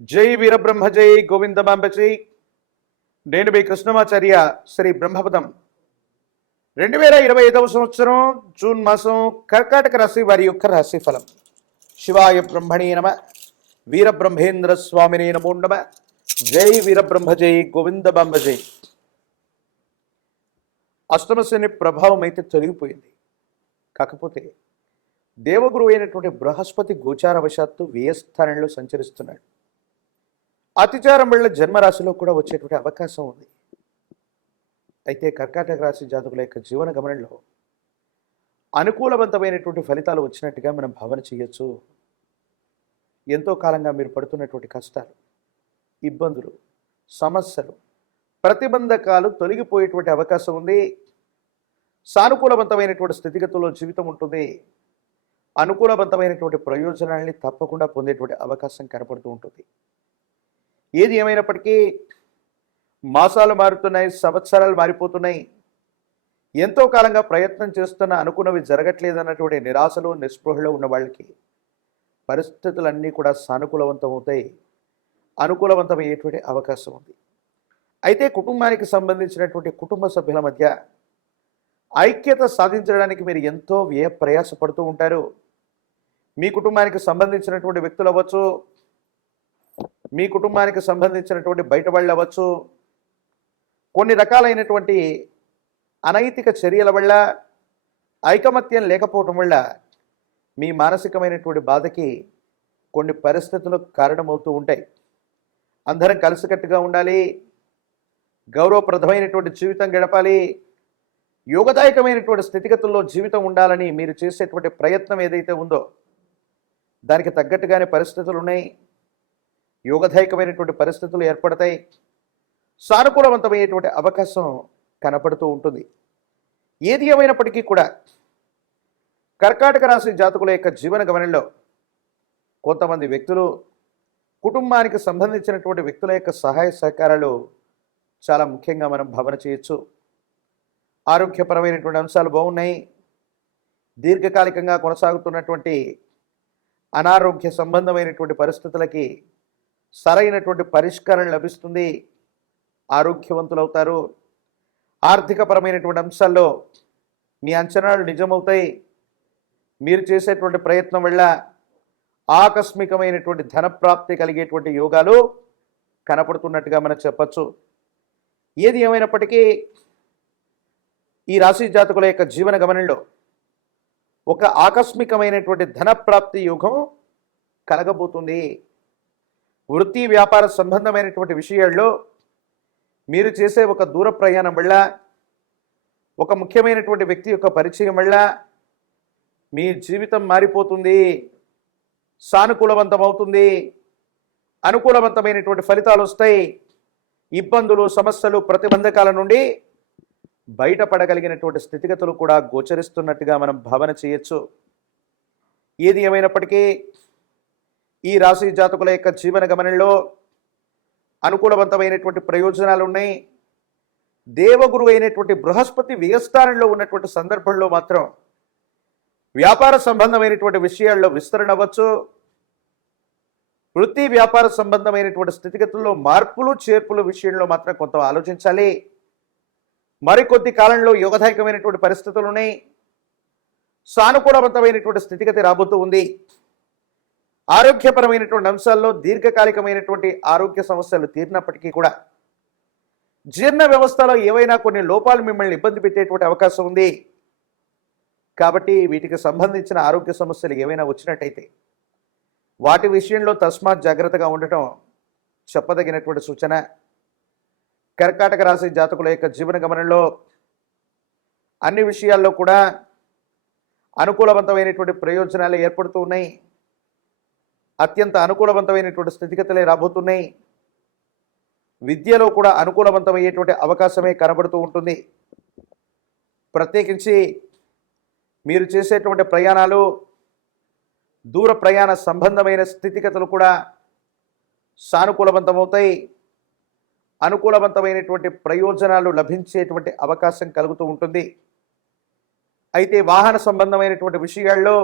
జై వీరబ్రహ్మ జై గోవిందమాంబ జై. నేను మీ కృష్ణమాచార్య. శ్రీ బ్రహ్మపదం 2025 సంవత్సరం జూన్ మాసం కర్కాటక రాశి వారి యొక్క రాశి ఫలం. శివాయ బ్రహ్మణే నమ. వీరబ్రహ్మేంద్ర స్వామినే నమో నమ. జై వీరబ్రహ్మ జై గోవిందమాంబ జై. అష్టమ శని ప్రభావం అయితే తొలగిపోయింది. కాకపోతే దేవగురు అయినటువంటి బృహస్పతి గోచారవశాత్తు వ్యయస్థానంలో సంచరిస్తున్నాడు. అతిచారం వల్ల జన్మరాశిలో కూడా వచ్చేటువంటి అవకాశం ఉంది. అయితే కర్కాటక రాశి జాతకుల యొక్క జీవన గమనంలో అనుకూలవంతమైనటువంటి ఫలితాలు వచ్చినట్టుగా మనం భావన చేయొచ్చు. ఎంతో కాలంగా మీరు పడుతున్నటువంటి కష్టాలు, ఇబ్బందులు, సమస్యలు, ప్రతిబంధకాలు తొలగిపోయేటువంటి అవకాశం ఉంది. సానుకూలవంతమైనటువంటి స్థితిగతుల్లో జీవితం ఉంటుంది. అనుకూలవంతమైనటువంటి ప్రయోజనాల్ని తప్పకుండా పొందేటువంటి అవకాశం కనపడుతూ ఉంటుంది. ఏది ఏమైనప్పటికీ మాసాలు మారుతున్నాయి, సంవత్సరాలు మారిపోతున్నాయి. ఎంతో కాలంగా ప్రయత్నం చేస్తున్న అనుకున్నవి జరగట్లేదన్నటువంటి నిరాశలో నిస్పృహలో ఉన్న వాళ్ళకి పరిస్థితులన్నీ కూడా సానుకూలవంతం అవుతాయి, అనుకూలవంతమయ్యేటువంటి అవకాశం ఉంది. అయితే కుటుంబానికి సంబంధించినటువంటి కుటుంబ సభ్యుల మధ్య ఐక్యత సాధించడానికి మీరు ఎంతో వ్యయ ప్రయాసపడుతూ ఉంటారు. మీ కుటుంబానికి సంబంధించినటువంటి వ్యక్తులు అవ్వచ్చు, మీ కుటుంబానికి సంబంధించినటువంటి బయట వాళ్ళు అవ్వచ్చు, కొన్ని రకాలైనటువంటి అనైతిక చర్యల వల్ల, ఐకమత్యం లేకపోవటం వల్ల మీ మానసికమైనటువంటి బాధకి కొన్ని పరిస్థితులు కారణమవుతూ ఉంటాయి. అందరం కలిసికట్టుగా ఉండాలి, గౌరవప్రదమైనటువంటి జీవితం గడపాలి, యోగదాయకమైనటువంటి స్థితిగతుల్లో జీవితం ఉండాలని మీరు చేసేటువంటి ప్రయత్నం ఏదైతే ఉందో దానికి తగ్గట్టుగానే పరిస్థితులు ఉన్నాయి. యోగదాయకమైనటువంటి పరిస్థితులు ఏర్పడతాయి. సానుకూలవంతమయ్యేటువంటి అవకాశం కనపడుతూ ఉంటుంది. ఏది ఏమైనప్పటికీ కూడా కర్కాటక రాశి జాతకుల యొక్క జీవన గమనంలో కొంతమంది వ్యక్తులు, కుటుంబానికి సంబంధించినటువంటి వ్యక్తుల యొక్క సహాయ సహకారాలు చాలా ముఖ్యంగా మనం భావన చేయొచ్చు. ఆరోగ్యపరమైనటువంటి అంశాలు బాగున్నాయి. దీర్ఘకాలికంగా కొనసాగుతున్నటువంటి అనారోగ్య సంబంధమైనటువంటి పరిస్థితులకి సరైనటువంటి పరిష్కారం లభిస్తుంది. ఆరోగ్యవంతులవుతారు. ఆర్థికపరమైనటువంటి అంశాల్లో మీ అంచనాలు నిజమవుతాయి. మీరు చేసేటువంటి ప్రయత్నం వల్ల ఆకస్మికమైనటువంటి ధనప్రాప్తి కలిగేటువంటి యోగాలు కనపడుతున్నట్టుగా మనం చెప్పచ్చు. ఏది ఏమైనప్పటికీ ఈ రాశి జాతకుల యొక్క జీవన గమనంలో ఒక ఆకస్మికమైనటువంటి ధనప్రాప్తి యోగం కలగబోతుంది. వృత్తి వ్యాపార సంబంధమైనటువంటి విషయాల్లో మీరు చేసే ఒక దూర ప్రయాణం వల్ల, ఒక ముఖ్యమైనటువంటి వ్యక్తి యొక్క పరిచయం వల్ల మీ జీవితం మారిపోతుంది, సానుకూలవంతమవుతుంది, అనుకూలవంతమైనటువంటి ఫలితాలు వస్తాయి. ఇబ్బందులు, సమస్యలు, ప్రతిబంధకాల నుండి బయటపడగలిగినటువంటి స్థితిగతులు కూడా గోచరిస్తున్నట్టుగా మనం భావన చేయొచ్చు. ఏది ఏమైనప్పటికీ ఈ రాశి జాతకుల యొక్క జీవన గమనంలో అనుకూలవంతమైనటువంటి ప్రయోజనాలు ఉన్నాయి. దేవగురు అయినటువంటి బృహస్పతి వ్యయస్థానంలో ఉన్నటువంటి సందర్భంలో మాత్రం వ్యాపార సంబంధమైనటువంటి విషయాల్లో విస్తరణ అవ్వచ్చు. వృత్తి వ్యాపార సంబంధమైనటువంటి స్థితిగతుల్లో మార్పులు చేర్పుల విషయంలో మాత్రం కొంత ఆలోచించాలి. మరికొద్ది కాలంలో యోగదాయకమైనటువంటి పరిస్థితులు ఉన్నాయి. సానుకూలవంతమైనటువంటి స్థితిగతి రాబోతూ ఉంది. ఆరోగ్యపరమైనటువంటి అంశాల్లో దీర్ఘకాలికమైనటువంటి ఆరోగ్య సమస్యలు తీరినప్పటికీ కూడా జీర్ణ వ్యవస్థలో ఏవైనా కొన్ని లోపాలు మిమ్మల్ని ఇబ్బంది పెట్టేటువంటి అవకాశం ఉంది. కాబట్టి వీటికి సంబంధించిన ఆరోగ్య సమస్యలు ఏవైనా వచ్చినట్టయితే వాటి విషయంలో తస్మాత్ జాగ్రత్తగా ఉండటం చెప్పదగినటువంటి సూచన. కర్కాటక రాశి జాతకుల యొక్క జీవన గమనంలో అన్ని విషయాల్లో కూడా అనుకూలవంతమైనటువంటి ప్రయోజనాలు ఏర్పడుతూ ఉన్నాయి. అత్యంత అనుకూలవంతమైనటువంటి స్థితిగతులే రాబోతున్నాయి. విద్యలో కూడా అనుకూలవంతమయ్యేటువంటి అవకాశమే కనబడుతూ ఉంటుంది. ప్రత్యేకించి మీరు చేసేటువంటి ప్రయాణాలు, దూర ప్రయాణ సంబంధమైన స్థితిగతులు కూడా సానుకూలవంతమవుతాయి. అనుకూలవంతమైనటువంటి ప్రయోజనాలు లభించేటువంటి అవకాశం కలుగుతూ ఉంటుంది. అయితే వాహన సంబంధమైనటువంటి విషయాల్లో,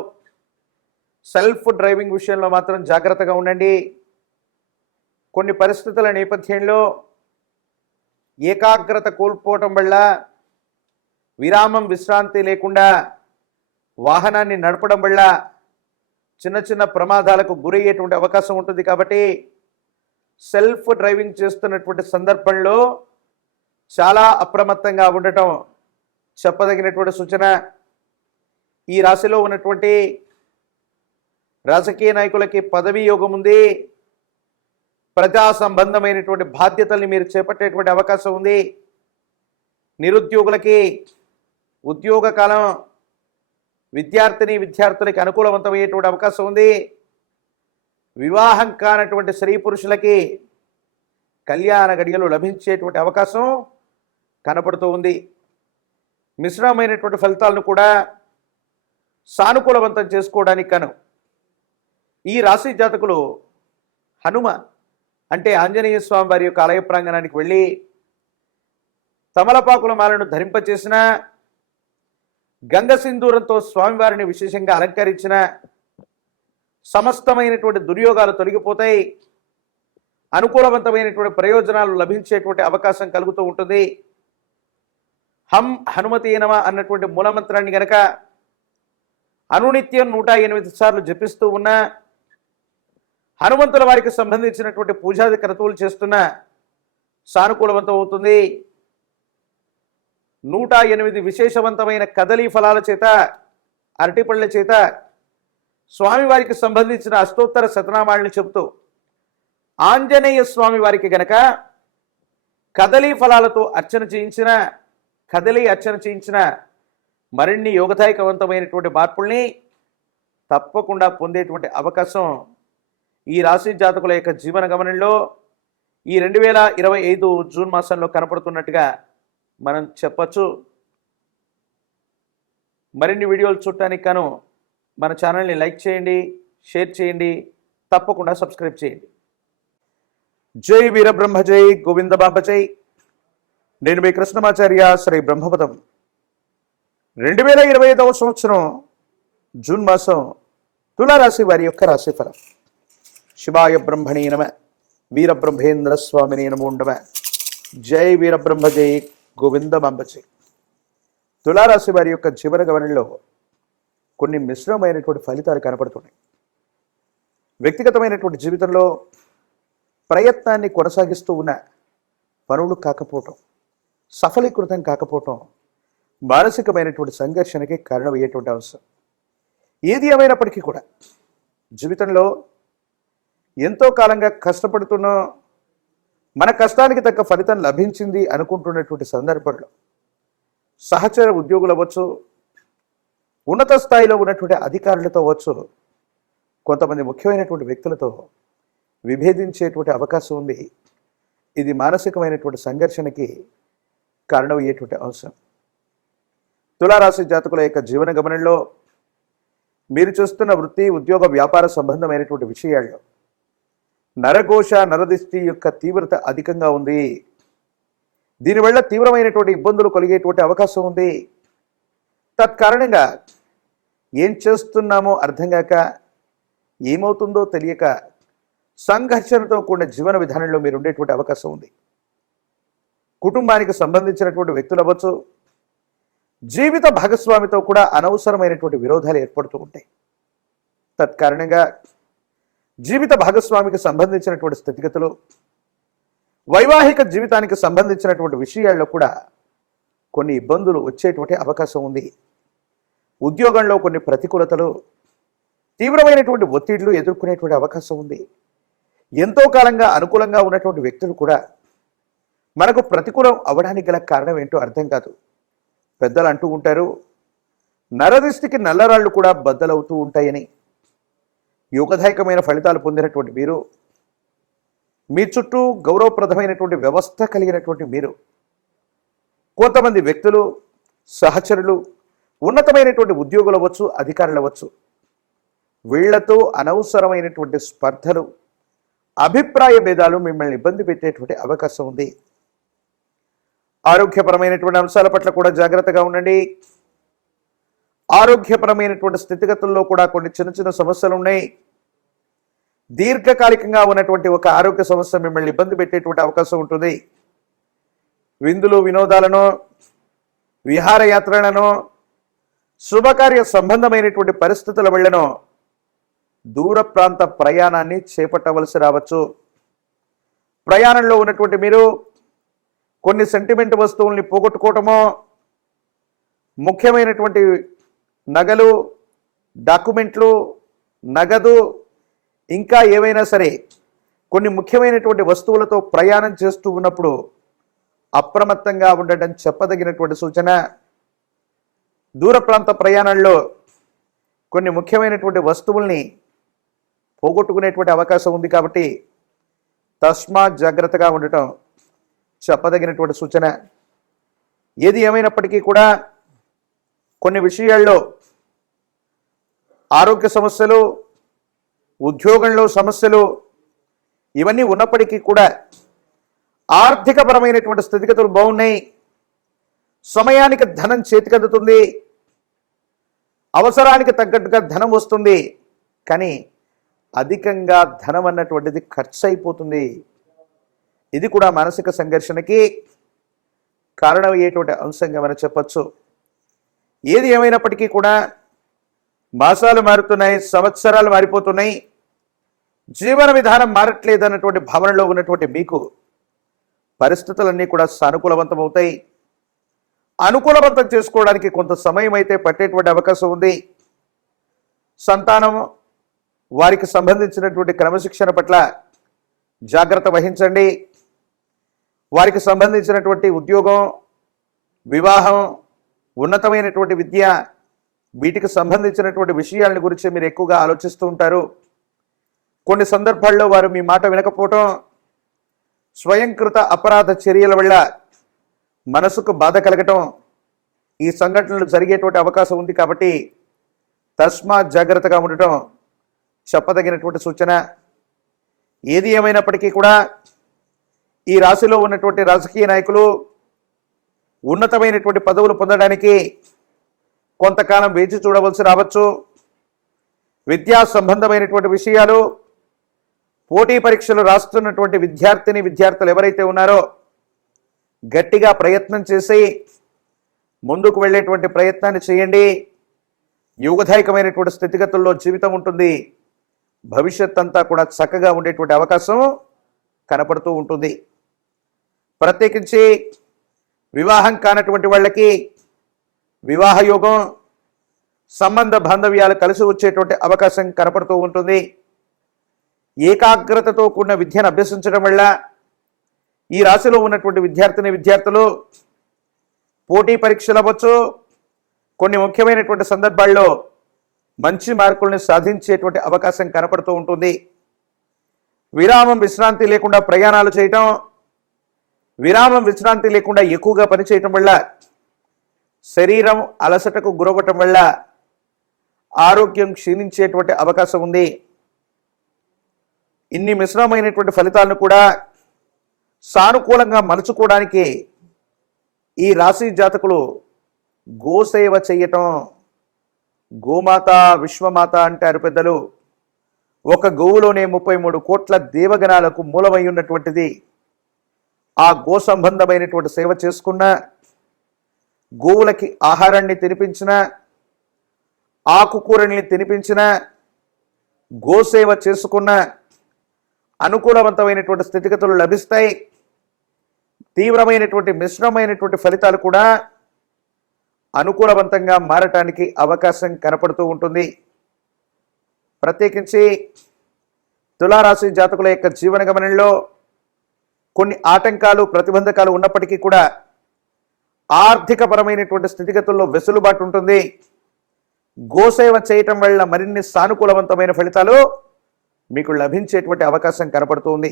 సెల్ఫ్ డ్రైవింగ్ విషయంలో మాత్రం జాగ్రత్తగా ఉండండి. కొన్ని పరిస్థితుల నేపథ్యంలో ఏకాగ్రత కోల్పోవటం వల్ల విరామం విశ్రాంతి లేకుండా వాహనాన్ని నడపడం వల్ల చిన్న చిన్న ప్రమాదాలకు గురయ్యేటువంటి అవకాశం ఉంటుంది. కాబట్టి సెల్ఫ్ డ్రైవింగ్ చేస్తున్నటువంటి సందర్భంలో చాలా అప్రమత్తంగా ఉండటం చెప్పదగినటువంటి సూచన. ఈ రాశిలో ఉన్నటువంటి రాజకీయ నాయకులకి పదవీ యోగం ఉంది. ప్రజా సంబంధమైనటువంటి బాధ్యతల్ని మీరు చేపట్టేటువంటి అవకాశం ఉంది. నిరుద్యోగులకి ఉద్యోగ కాలం, విద్యార్థులకి అనుకూలవంతమయ్యేటువంటి అవకాశం ఉంది. వివాహం కానటువంటి స్త్రీ పురుషులకి కళ్యాణ గడియలు లభించేటువంటి అవకాశం కనపడుతూ ఉంది. మిశ్రమైనటువంటి ఫలితాలను కూడా సానుకూలవంతం చేసుకోవడానికి కాను ఈ రాశి జాతకులు హనుమ అంటే ఆంజనేయ స్వామి వారి యొక్క ఆలయ ప్రాంగణానికి వెళ్ళి తమలపాకుల మాలను ధరింపచేసిన, గంగ సింధూరంతో స్వామివారిని విశేషంగా అలంకరించిన సమస్తమైనటువంటి దుర్యోగాలు తొలగిపోతాయి. అనుకూలవంతమైనటువంటి ప్రయోజనాలు లభించేటువంటి అవకాశం కలుగుతూ ఉంటుంది. హం హనుమతి నమ అన్నటువంటి మూలమంత్రాన్ని గనక అనునిత్యం 108 సార్లు జపిస్తూ ఉన్న, హనుమంతుల వారికి సంబంధించినటువంటి పూజాది క్రతువులు చేస్తున్న సానుకూలవంతం అవుతుంది. 108 విశేషవంతమైన కదలీ ఫలాల చేత, అరటిపళ్ళ చేత స్వామివారికి సంబంధించిన అష్టోత్తర శతనామాలను చెబుతూ ఆంజనేయ స్వామి వారికి గనక కదలీ ఫలాలతో కదలీ అర్చన చేయించిన మరిన్ని యోగదాయకవంతమైనటువంటి మార్పుల్ని తప్పకుండా పొందేటువంటి అవకాశం ఈ రాశి జాతకుల యొక్క జీవన గమనంలో ఈ 2025 జూన్ మాసంలో కనపడుతున్నట్టుగా మనం చెప్పచ్చు. మరిన్ని వీడియోలు చూడటానికి గాను మన ఛానల్ని లైక్ చేయండి, షేర్ చేయండి, తప్పకుండా సబ్స్క్రైబ్ చేయండి. జై వీరబ్రహ్మ జై గోవింద బాబ జై. నేను మీ కృష్ణమాచార్య శ్రీ బ్రహ్మపదం. 2025వ సంవత్సరం జూన్ మాసం తులారాశి వారి యొక్క రాశిఫలం. శివాయ బ్రహ్మణే నమ, వీరబ్రహ్మేంద్ర స్వామినే నమో నమః. జై వీరబ్రహ్మ జై గోవింద బాబ జై. తులారాశి వారి యొక్క జీవన గమనంలో కొన్ని మిశ్రమైనటువంటి ఫలితాలు కనపడుతున్నాయి. వ్యక్తిగతమైనటువంటి జీవితంలో ప్రయత్నాన్ని కొనసాగిస్తూ ఉన్న పనులు కాకపోవటం, సఫలీకృతం కాకపోవటం మానసికమైనటువంటి సంఘర్షణకి కారణమయ్యేటువంటి అంశం. ఏది ఏమైనప్పటికీ కూడా జీవితంలో ఎంతో కాలంగా కష్టపడుతున్నా మన కష్టానికి తగ్గ ఫలితం లభించింది అనుకుంటున్నటువంటి సందర్భంలో సహచర ఉద్యోగులు అవ్వచ్చు, ఉన్నత స్థాయిలో ఉన్నటువంటి అధికారులతో అవ్వచ్చు, కొంతమంది ముఖ్యమైనటువంటి వ్యక్తులతో విభేదించేటువంటి అవకాశం ఉంది. ఇది మానసికమైనటువంటి సంఘర్షణకి కారణమయ్యేటువంటి అంశం. తులారాశి జాతకుల యొక్క జీవన గమనంలో మీరు చూస్తున్న వృత్తి, ఉద్యోగ, వ్యాపార సంబంధమైనటువంటి విషయాల్లో నరఘోష, నరదిష్టి యొక్క తీవ్రత అధికంగా ఉంది. దీనివల్ల తీవ్రమైనటువంటి ఇబ్బందులు కలిగేటువంటి అవకాశం ఉంది. తత్కారణంగా ఏం చేస్తున్నామో అర్థం కాక, ఏమవుతుందో తెలియక సంఘర్షణతో కూడిన జీవన విధానంలో మీరు ఉండేటువంటి అవకాశం ఉంది. కుటుంబానికి సంబంధించినటువంటి వ్యక్తులు అవ్వచ్చు, జీవిత భాగస్వామితో కూడా అనవసరమైనటువంటి విరోధాలు ఏర్పడుతూ ఉంటాయి. తత్కారణంగా జీవిత భాగస్వామికి సంబంధించినటువంటి స్థితిగతులు, వైవాహిక జీవితానికి సంబంధించినటువంటి విషయాల్లో కూడా కొన్ని ఇబ్బందులు వచ్చేటువంటి అవకాశం ఉంది. ఉద్యోగంలో కొన్ని ప్రతికూలతలు, తీవ్రమైనటువంటి ఒత్తిళ్లు ఎదుర్కొనేటువంటి అవకాశం ఉంది. ఎంతో కాలంగా అనుకూలంగా ఉన్నటువంటి వ్యక్తులు కూడా మనకు ప్రతికూలం అవ్వడానికి గల కారణం ఏంటో అర్థం కాదు. పెద్దలు అంటూ ఉంటారు, నరదిష్టికి నల్లరాళ్ళు కూడా బద్దలవుతూ ఉంటాయని. యోగదాయకమైన ఫలితాలు పొందినటువంటి మీరు, మీ చుట్టూ గౌరవప్రదమైనటువంటి వ్యవస్థ కలిగినటువంటి మీరు, కొంతమంది వ్యక్తులు, సహచరులు, ఉన్నతమైనటువంటి ఉద్యోగులు అవ్వచ్చు, అధికారులు అవ్వచ్చు, వీళ్లతో అనవసరమైనటువంటి స్పర్ధలు, అభిప్రాయ భేదాలు మిమ్మల్ని ఇబ్బంది పెట్టేటువంటి అవకాశం ఉంది. ఆరోగ్యపరమైనటువంటి అంశాల పట్ల కూడా జాగ్రత్తగా ఉండండి. ఆరోగ్యపరమైనటువంటి స్థితిగతుల్లో కూడా కొన్ని చిన్న చిన్న సమస్యలు ఉన్నాయి. దీర్ఘకాలికంగా ఉన్నటువంటి ఒక ఆరోగ్య సమస్య మిమ్మల్ని ఇబ్బంది పెట్టేటువంటి అవకాశం ఉంటుంది. విందులు వినోదాలను, విహారయాత్రలను, శుభకార్య సంబంధమైనటువంటి పరిస్థితుల వలన దూర ప్రాంత ప్రయాణాన్ని చేపట్టవలసి రావచ్చు. ప్రయాణంలో ఉన్నటువంటి మీరు కొన్ని సెంటిమెంట్ వస్తువుల్ని పోగొట్టుకోవటమో, ముఖ్యమైనటువంటి నగలు, డాక్యుమెంట్లు, నగదు, ఇంకా ఏవైనా సరే కొన్ని ముఖ్యమైనటువంటి వస్తువులతో ప్రయాణం చేస్తూ ఉన్నప్పుడు అప్రమత్తంగా ఉండటం చెప్పదగినటువంటి సూచన. దూర ప్రాంత ప్రయాణంలో కొన్ని ముఖ్యమైనటువంటి వస్తువుల్ని పోగొట్టుకునేటువంటి అవకాశం ఉంది కాబట్టి తస్మాత్ జాగ్రత్తగా ఉండటం చెప్పదగినటువంటి సూచన. ఏది ఏమైనప్పటికీ కూడా కొన్ని విషయాల్లో ఆరోగ్య సమస్యలు, ఉద్యోగంలో సమస్యలు ఇవన్నీ ఉన్నప్పటికీ కూడా ఆర్థికపరమైనటువంటి స్థితిగతులు బాగున్నాయి. సమయానికి ధనం చేతికందుతుంది, అవసరానికి తగ్గట్టుగా ధనం వస్తుంది. కానీ అధికంగా ధనం అన్నటువంటిది ఖర్చు అయిపోతుంది. ఇది కూడా మానసిక సంఘర్షణకి కారణమయ్యేటువంటి అంశంగా మనం చెప్పచ్చు. ఏది ఏమైనప్పటికీ కూడా మాసాలు మారుతున్నాయి, సంవత్సరాలు మారిపోతున్నాయి, జీవన విధానం మారట్లేదు అన్నటువంటి భావనలో ఉన్నటువంటి మీకు పరిస్థితులన్నీ కూడా సానుకూలవంతమవుతాయి. అనుకూలవంతం చేసుకోవడానికి కొంత సమయం అయితే పట్టేటువంటి అవకాశం ఉంది. సంతానం, వారికి సంబంధించినటువంటి క్రమశిక్షణ పట్ల జాగ్రత్త వహించండి. వారికి సంబంధించినటువంటి ఉద్యోగం, వివాహం, ఉన్నతమైనటువంటి విద్య, వీటికి సంబంధించినటువంటి విషయాల గురించి మీరు ఎక్కువగా ఆలోచిస్తూ ఉంటారు. కొన్ని సందర్భాల్లో వారు మీ మాట వినకపోవటం, స్వయంకృత అపరాధ చర్యల వల్ల మనసుకు బాధ కలగటం, ఈ సంఘటనలు జరిగేటువంటి అవకాశం ఉంది. కాబట్టి తస్మాత్ జాగ్రత్తగా ఉండటం చెప్పదగినటువంటి సూచన. ఏది ఏమైనప్పటికీ కూడా ఈ రాశిలో ఉన్నటువంటి రాజకీయ నాయకులు ఉన్నతమైనటువంటి పదవులు పొందడానికి కొంతకాలం వేచి చూడవలసి రావచ్చు. విద్యా సంబంధమైనటువంటి విషయాలు, పోటీ పరీక్షలు రాస్తున్నటువంటి విద్యార్థులు ఎవరైతే ఉన్నారో గట్టిగా ప్రయత్నం చేసి ముందుకు వెళ్ళేటువంటి ప్రయత్నాన్ని చేయండి. యోగదాయకమైనటువంటి స్థితిగతుల్లో జీవితం ఉంటుంది. భవిష్యత్ అంతా కూడా చక్కగా ఉండేటువంటి అవకాశం కనపడుతూ ఉంటుంది. ప్రత్యేకించి వివాహం కానటువంటి వాళ్ళకి వివాహ యోగం, సంబంధ బాంధవ్యాలు కలిసి వచ్చేటువంటి అవకాశం కనపడుతూ ఉంటుంది. ఏకాగ్రతతో కూడిన విద్యను అభ్యసించడం వల్ల ఈ రాశిలో ఉన్నటువంటి విద్యార్థులు పోటీ పరీక్షలు అవ్వచ్చు, కొన్ని ముఖ్యమైనటువంటి సందర్భాల్లో మంచి మార్కుల్ని సాధించేటువంటి అవకాశం కనపడుతూ ఉంటుంది. విరామం విశ్రాంతి లేకుండా ప్రయాణాలు చేయటం, విరామం విశ్రాంతి లేకుండా ఎక్కువగా పనిచేయటం వల్ల శరీరం అలసటకు గురవటం వల్ల ఆరోగ్యం క్షీణించేటువంటి అవకాశం ఉంది. ఇన్ని మిశ్రమైనటువంటి ఫలితాలను కూడా సానుకూలంగా మలుచుకోవడానికి ఈ రాశి జాతకులు గోసేవ చెయ్యటం, గోమాత విశ్వమాత అంటారు పెద్దలు. ఒక గోవులోనే 33 కోట్ల దేవగణాలకు మూలమై ఉన్నటువంటిది. ఆ గో సంబంధమైనటువంటి సేవ చేసుకున్న, గోవులకి ఆహారాన్ని తినిపించిన, ఆకుకూరల్ని తినిపించిన, గోసేవ చేసుకున్న అనుకూలవంతమైనటువంటి స్థితిగతులు లభిస్తాయి. తీవ్రమైనటువంటి మిశ్రమైనటువంటి ఫలితాలు కూడా అనుకూలవంతంగా మారటానికి అవకాశం కనపడుతూ ఉంటుంది. ప్రత్యేకించి తులారాశి జాతకుల యొక్క జీవన గమనంలో కొన్ని ఆటంకాలు, ప్రతిబంధకాలు ఉన్నప్పటికీ కూడా ఆర్థికపరమైనటువంటి స్థితిగతుల్లో వెసులుబాటు ఉంటుంది. గోసేవ చేయటం వల్ల మరిన్ని సానుకూలవంతమైన ఫలితాలు మీకు లభించేటువంటి అవకాశం కనపడుతుంది.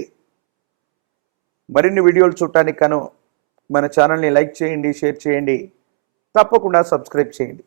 మరిన్ని వీడియోలు చూడటానికి మన ఛానల్ని లైక్ చేయండి, షేర్ చేయండి, తప్పకుండా సబ్స్క్రైబ్ చేయండి.